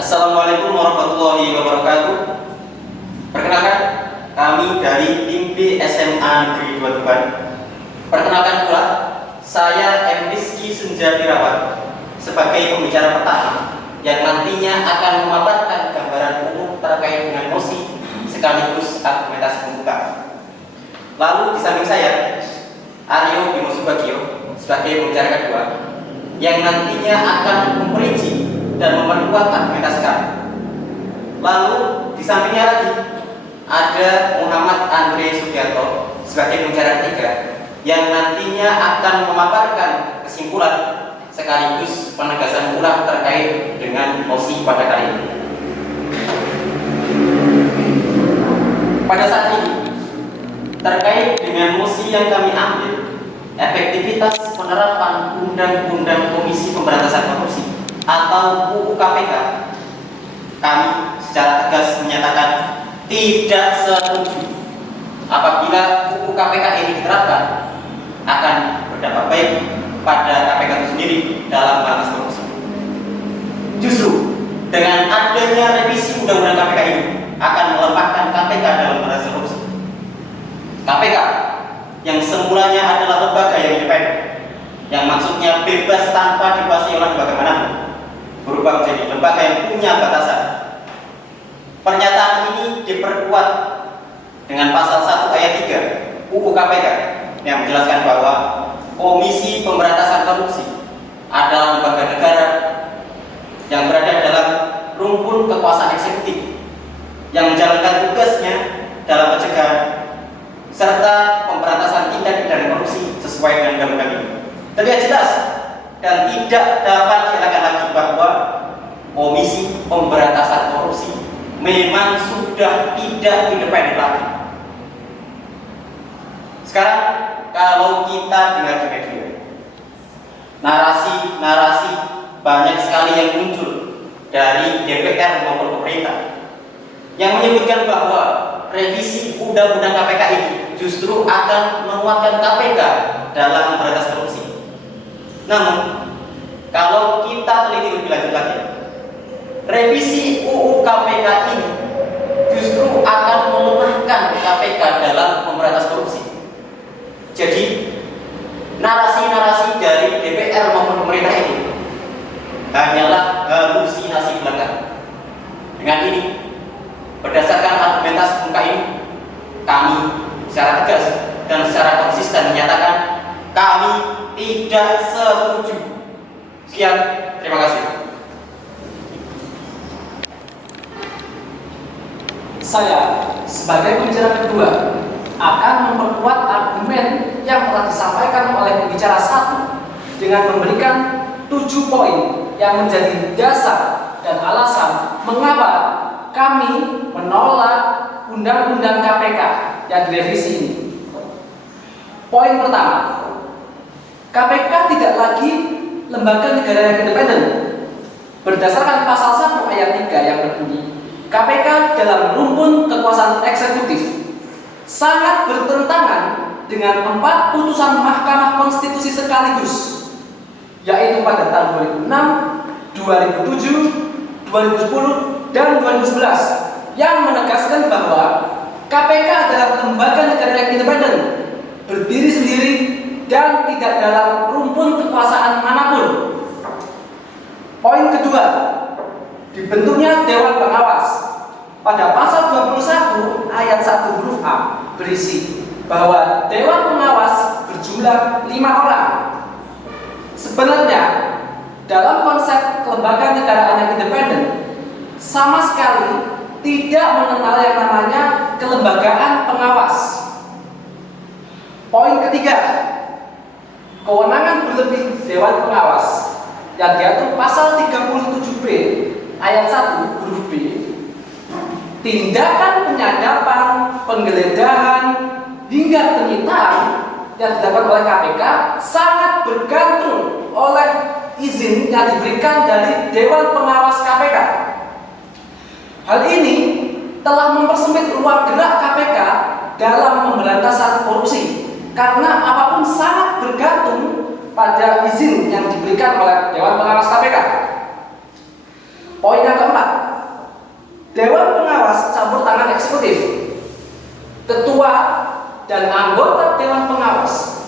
Assalamualaikum warahmatullahi wabarakatuh. Perkenalkan, kami dari tim B SMA Negeri 2 Tuban. Perkenalkan pula, saya M. Rizky Sunjatirawan sebagai pembicara pertama yang nantinya akan memaparkan gambaran umum terkait dengan mosi sekaligus argumentasi pembuka. Lalu di samping saya, Aryo Bimo Subagio sebagai pembicara kedua yang nantinya akan memperinci dan memperkuat argumentasi kami. Lalu di sampingnya lagi ada Muhammad Andre Sugiarto sebagai pembicara ketiga yang nantinya akan memaparkan kesimpulan sekaligus penegasan ulang terkait dengan mosi pada kali ini. Pada saat ini terkait dengan mosi yang kami ambil, efektivitas penerapan Undang-Undang Komisi Pemberantasan Korupsi atau UU KPK, kami secara tegas menyatakan tidak setuju apabila UU KPK ini diterapkan akan berdampak baik pada KPK itu sendiri dalam memberantas korupsi. Justru dengan adanya revisi Undang-Undang KPK ini akan melemahkan KPK dalam memberantas korupsi. KPK yang semulanya adalah lembaga yang independen, yang maksudnya bebas tanpa dikuasai oleh lembaga manapun, berubah menjadi lembaga yang punya batasan. Pernyataan ini diperkuat dengan pasal 1 ayat 3 UU KPK yang menjelaskan bahwa Komisi Pemberantasan Korupsi adalah lembaga negara yang berada dalam rumpun kekuasaan eksekutif yang menjalankan tugasnya dalam pencegahan serta pemberantasan tindak pidana korupsi sesuai dengan undang-undang ini. Terlihat jelas dan tidak dapat dielakkan lagi bahwa Komisi Pemberantasan Korupsi memang sudah tidak independen lagi. Sekarang kalau kita dengar di media, narasi banyak sekali yang muncul dari DPR maupun pemerintah yang menyebutkan bahwa revisi Undang-Undang KPK ini justru akan menguatkan KPK dalam memberantas korupsi. Namun, kalau kita teliti lebih lanjut lagi, revisi UU KPK ini justru akan melemahkan KPK dalam memberantas korupsi. Jadi, narasi-narasi dari DPR maupun pemerintah ini hanyalah halusinasi belaka. Dengan ini, berdasarkan argumentasi pembuka ini, kami secara tegas dan secara konsisten menyatakan kami tidak setuju. Sekian, terima kasih. Saya sebagai pembicara kedua akan memperkuat argumen yang telah disampaikan oleh pembicara satu dengan memberikan 7 poin yang menjadi dasar dan alasan mengapa kami menolak Undang-Undang KPK yang direvisi ini. Poin pertama, KPK tidak lagi lembaga negara yang independen. Berdasarkan pasal 1 ayat 3 yang berbunyi, KPK dalam rumpun kekuasaan eksekutif sangat bertentangan dengan 4 putusan Mahkamah Konstitusi sekaligus, yaitu pada tahun 2006, 2007, 2010, dan 2011 yang menegaskan bahwa KPK adalah lembaga negara yang independen, berdiri sendiri dan tidak dalam rumpun kekuasaan manapun. Poin kedua, dibentuknya Dewan Pengawas pada pasal 21 ayat 1 huruf A berisi bahwa Dewan Pengawas berjumlah 5 orang. Sebenarnya dalam konsep kelembagaan negaraan yang independen sama sekali tidak mengenal yang namanya kelembagaan pengawas. Poin ketiga, kewenangan berlebih Dewan Pengawas yang diatur pasal 37B ayat 1 huruf B, tindakan penyadapan, penggeledahan, hingga penyitaan yang dilakukan oleh KPK sangat bergantung oleh izin yang diberikan dari Dewan Pengawas KPK. Hal ini telah mempersempit ruang gerak KPK dalam pemberantasan korupsi karena apapun sangat bergantung pada izin yang diberikan oleh Dewan Pengawas KPK. Poin yang keempat, Dewan Pengawas campur tangan eksekutif. Ketua dan anggota Dewan Pengawas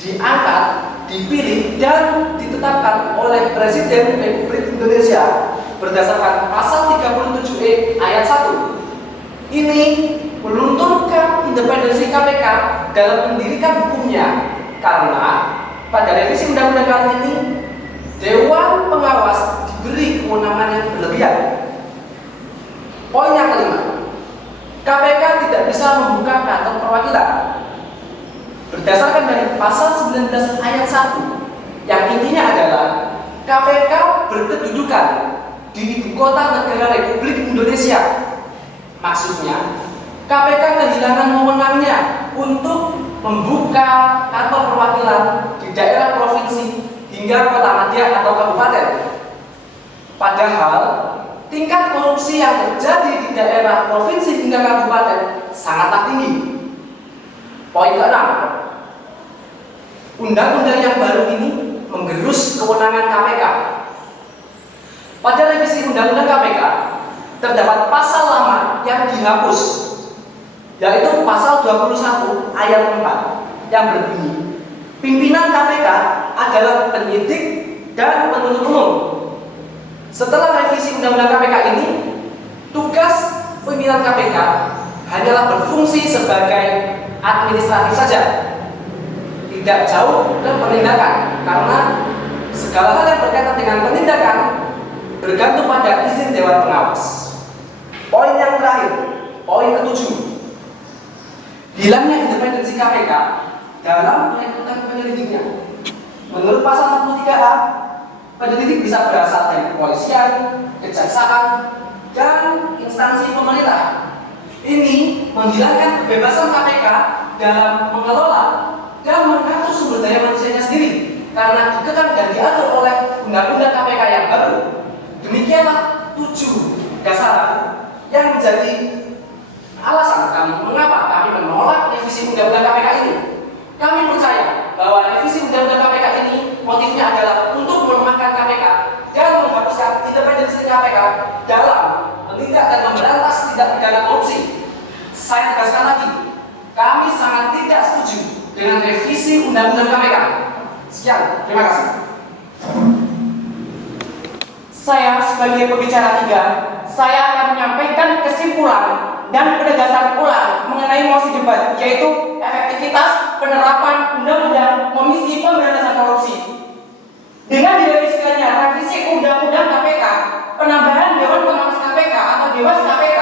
diangkat, dipilih, dan ditetapkan oleh Presiden Republik Indonesia berdasarkan pasal 37E ayat 1. Ini melunturkan independensi KPK dalam mendirikan hukumnya, karena pada revisi undang-undang kali ini Dewan Pengawas diberi kewenangan yang berlebihan. Poin yang kelima, KPK tidak bisa membuka kantor perwakilan. Berdasarkan dari pasal 19 ayat 1, yang intinya adalah KPK berkedudukan di ibu kota negara Republik Indonesia. Maksudnya, KPK kehilangan wewenangnya untuk membuka kantor perwakilan di daerah provinsi hingga kota madya atau kabupaten. Padahal, tingkat korupsi yang terjadi di daerah provinsi hingga kabupaten sangatlah tinggi. Poin ke-6, undang-undang yang baru ini menggerus kewenangan KPK. Pada revisi undang-undang KPK, terdapat pasal lama yang dihapus, yaitu pasal 21 ayat 4 yang berbunyi, pimpinan KPK adalah penyidik dan penuntut umum. Setelah revisi undang-undang KPK ini, tugas pimpinan KPK hanyalah berfungsi sebagai administratif saja, tidak jauh ke penindakan, karena segala hal yang berkaitan dengan penindakan bergantung pada izin Dewan Pengawas. Poin yang terakhir, poin ke-7, hilangnya independensi KPK dalam perekrutan penyelidiknya. Menurut pasal 63A, penyelidik bisa berasal dari kepolisian, kejaksaan, dan instansi pemerintah. Ini menghilangkan kebebasan KPK dalam mengelola dan mengatur sumber daya manusianya sendiri, karena dikekang dan diatur oleh undang-undang KPK yang baru. Demikianlah 7 dasar yang menjadi alasan kami mengapa kami menolak revisi undang-undang KPK ini. Kami percaya bahwa revisi undang-undang KPK ini motifnya adalah untuk melemahkan KPK dan menghapuskan independensi KPK dalam menindak dan memberantas tindak pidana korupsi. Saya tegaskan lagi, kami sangat tidak setuju dengan revisi undang-undang KPK. Sekian, terima kasih. Saya sebagai pembicara 3, saya akan menyampaikan kesimpulan dan penegasan ulang mengenai mosi debat, yaitu efektivitas penerapan Undang-Undang Komisi Pemberantasan Korupsi. Dengan direvisikannya revisi Undang-Undang KPK, penambahan Dewan Pengawas KPK atau Dewas KPK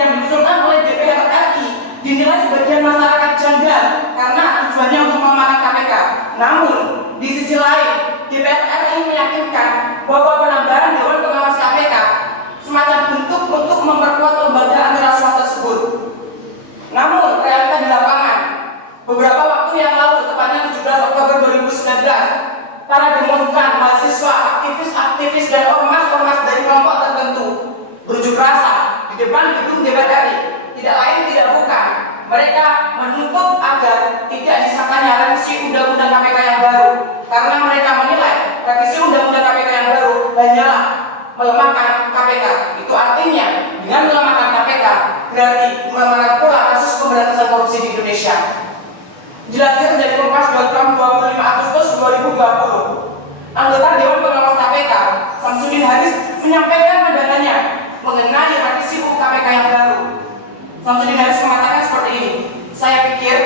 yang diusulkan oleh DPR RI dinilai sebagian masyarakat janggal karena tujuannya untuk melemahkan KPK. Namun, di sisi lain, DPR RI meyakinkan bahwa penambahan Dewan Pengawas KPK semacam bentuk untuk memperkuat lembaga anti rasuah tersebut. Namun, realita di lapangan, beberapa waktu yang lalu, tepatnya 17 Oktober 2019, para demonstran, mahasiswa, aktivis dan ormas-ormas dari kelompok tertentu berunjuk rasa di depan gedung DPR RI. Tidak lain tidak bukan, mereka menuntut agar tidak disahkannya revisi Undang-Undang KPK yang baru, karena mereka menilai revisi Undang-Undang KPK yang baru hanyalah melemahkan KPK. Itu artinya dengan melemahkan KPK berarti melemahkan pula kasus pemberantasan korupsi di Indonesia. Dilansir dari Kompas.com 25 Agustus 2020, anggota Dewan Pengawas KPK Samsudin Haris menyampaikan pandangannya mengenai revisi UU KPK yang baru. Samsudin Haris mengatakan seperti ini, saya pikir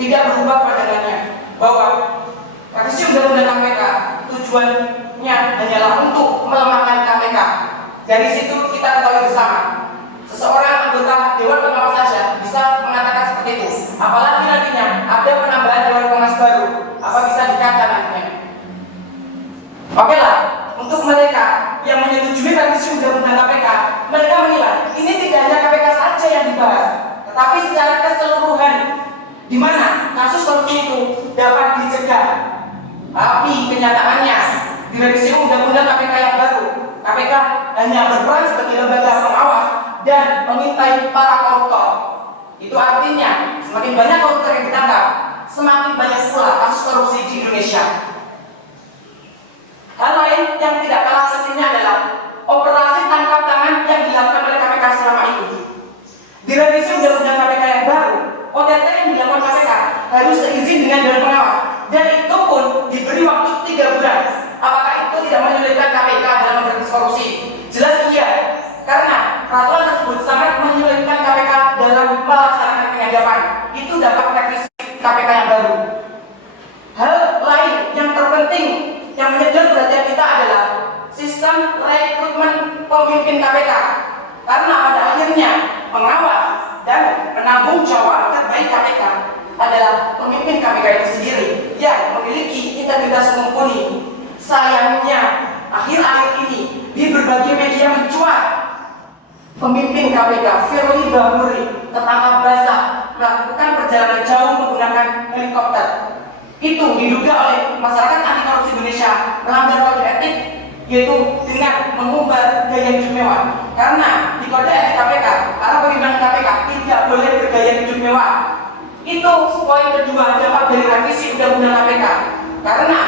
tidak berubah pandangannya bahwa revisi Undang-Undang KPK tujuannya hanyalah untuk melemahkan KPK. Dari situ kita ketahui bersama, seseorang anggota Dewan Pengawas saja bisa mengatakan seperti itu, apalagi nantinya ada penambahan Dewan Pengawas baru, apa bisa dikatakan nantinya. Oke lah, untuk mereka yang menyetujui revisi Undang-Undang KPK, mereka menilai ini tidak hanya KPK saja yang dibahas, tetapi secara keseluruhan, di mana kasus korupsi itu dapat dicegah. Tapi kenyataannya di revisi Undang-Undang KPK yang baru, KPK hanya berperan sebagai lembaga pengawas dan mengintai para koruptor. Itu artinya semakin banyak koruptor yang ditangkap, semakin banyak pula kasus korupsi di Indonesia. Hal lain yang tidak kalah pentingnya adalah operasi tangkap tangan yang dilakukan oleh KPK selama harus seizin dengan Dewan Pengawas, dan itu pun diberi waktu 3 bulan. Apakah itu tidak menyulitkan KPK dalam memberantas korupsi? Jelas iya, karena peraturan tersebut sangat menyulitkan KPK dalam melaksanakan penyadapan. Itu dampak revisi KPK yang baru. Hal lain yang terpenting yang menyedot perhatian kita adalah sistem rekrutmen pemimpin KPK. Karena pada akhirnya pengawas dan penanggung jawab terbaik KPK adalah pemimpin KPK itu sendiri yang memiliki integritas mumpuni. Sayangnya, akhir-akhir ini di berbagai media mencuat pemimpin KPK Firly Bahuri tertangkap basah melakukan perjalanan jauh menggunakan helikopter. Itu diduga oleh masyarakat anti korupsi Indonesia melanggar kode etik, yaitu dengan mengumbar gaya hidup mewah. Karena di kode etik KPK, para pimpinan KPK tidak boleh bergaya hidup mewah. Itu poin kedua dampak dari revisi Undang-Undang KPK. Karena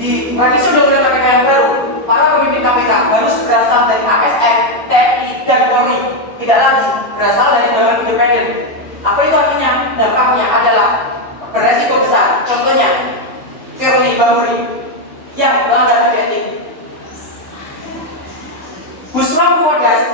di revisi Undang-Undang KPK yang baru, para pemimpin KPK harus berasal dari ASN, TNI, dan Polri, tidak lagi berasal dari badan independen. Apa itu artinya? Dampaknya adalah beresiko besar. Contohnya, Firly Bahuri yang melanggar kode etik. Busro Kuodas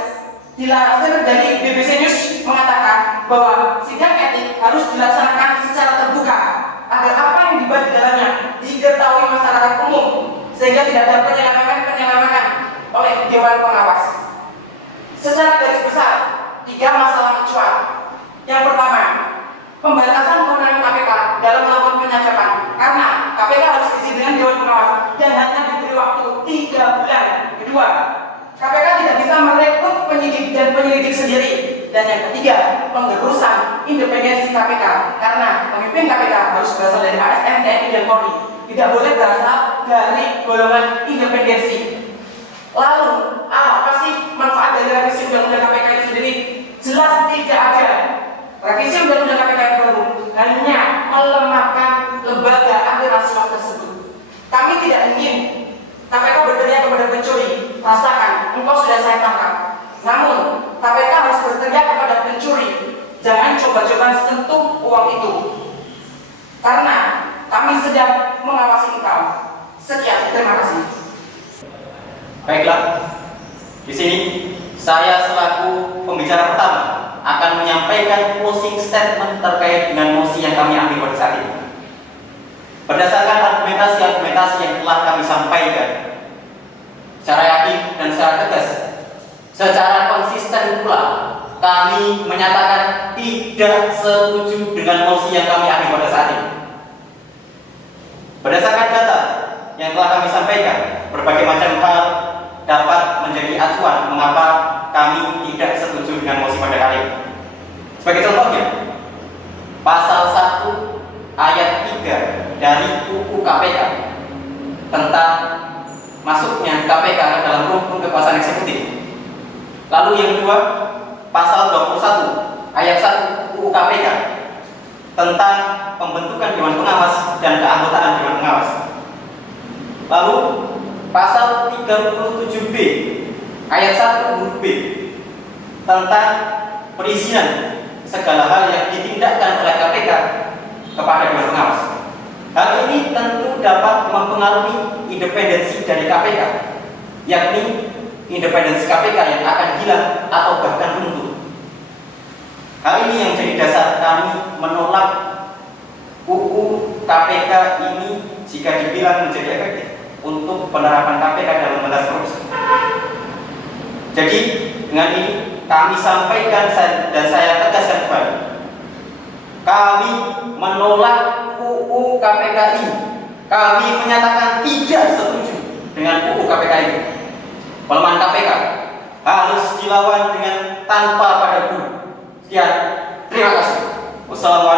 dilansir dari BBC News mengatakan bahwa sidang etik harus dilaksanakan secara terbuka agar apa yang dibahas di dalamnya diketahui masyarakat umum, sehingga tidak ada penyelewengan oleh Dewan Pengawas. Secara garis besar, 3 masalah mencuat. Yang pertama, pembatasan kewenangan KPK dalam melakukan penyadapan, karena KPK harus izin dengan Dewan Pengawas dan hanya diberi waktu 3 bulan. Kedua, KPK tidak bisa merekrut penyidik dan penyelidik sendiri. Dan yang ketiga, penggerusan independensi KPK, karena pemimpin KPK harus berasal dari ASN, TNI, dan Polri, tidak boleh berasal dari golongan independensi. Lalu, apa sih manfaat dari revisi Undang-Undang KPK itu sendiri? Jelas tidak ada. Revisi Undang-Undang KPK yang baru hanya melemahkan lembaga anti rasuah tersebut. Kami tidak ingin KPK berteriak kepada pencuri, rasakan, engkau sudah saya tangkap. Namun, KPK harus berteriak kepada pencuri, jangan coba-coba sentuh uang itu. Karena kami sedang mengawasi engkau. Sekian, terima kasih. Baiklah, di sini saya selaku pembicara pertama akan menyampaikan closing statement terkait dengan mosi yang kami ambil pada saat ini. Berdasarkan argumentasi yang telah kami sampaikan secara yakin dan secara tegas, secara konsisten pula kami menyatakan tidak setuju dengan mosi yang kami ambil pada saat ini. Berdasarkan data yang telah kami sampaikan, berbagai macam hal dapat menjadi acuan mengapa kami tidak setuju dengan mosi pada kali ini. Sebagai contohnya, pasal 1 ayat 3 dari UU KPK tentang masuknya KPK ke dalam rumpun kekuasaan eksekutif. Lalu yang kedua, pasal 21 ayat 1 UU KPK tentang pembentukan Dewan Pengawas dan keanggotaan Dewan Pengawas. Lalu pasal 37B ayat 1 huruf B tentang perizinan segala hal yang ditindakkan oleh KPK kepada Dewan Pengawas. Hal ini tentu dapat mempengaruhi independensi dari KPK, yakni independensi KPK yang akan hilang atau bahkan runtuh. Hal ini yang menjadi dasar kami menolak UU KPK ini jika dibilang menjadi efektif untuk penerapan KPK dalam memberantas korupsi. Jadi dengan ini kami sampaikan dan saya tegaskan kembali, kami menolak UU KPK ini. Kami menyatakan tidak setuju dengan UU KPK ini. Pelemahan KPK harus dilawan dengan tanpa pada bulu. Sekian, terima kasih. Wassalamualaikum.